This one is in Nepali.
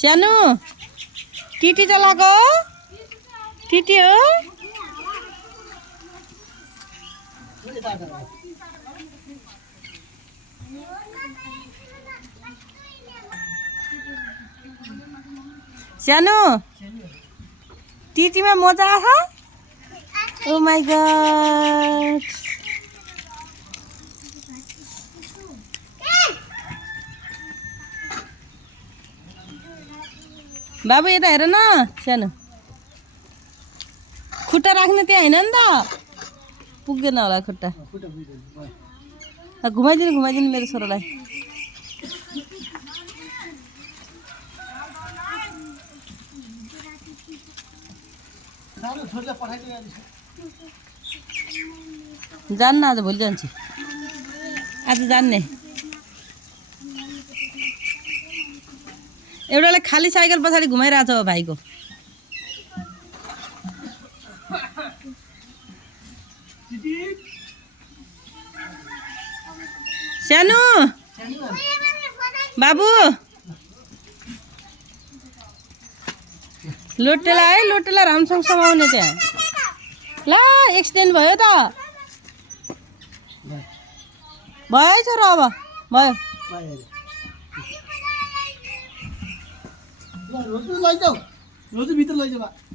सानो टिटी चलाएको टिटी हो सानो टिटीमा मजा आछ ओ माय गॉड बाबु यता हेर न सानो खुट्टा राख्ने त्यहाँ हैन नि त पुग्दैन होला खुट्टा घुमाइदिनु मेरो छोरालाई जान्न आज भोलि जान्छु आज जान्ने एउटाले खाली साइकल पछाडि घुमाइरहेछ हो भाइको सानो बाबु लोटेला है लोटेला राम्रोसँग समाउने त्यहाँ ला एक्सिडेन्ट भयो त भएछ र अब भयो रोजु लैजाऊ रोजु भित्र लैजाऊ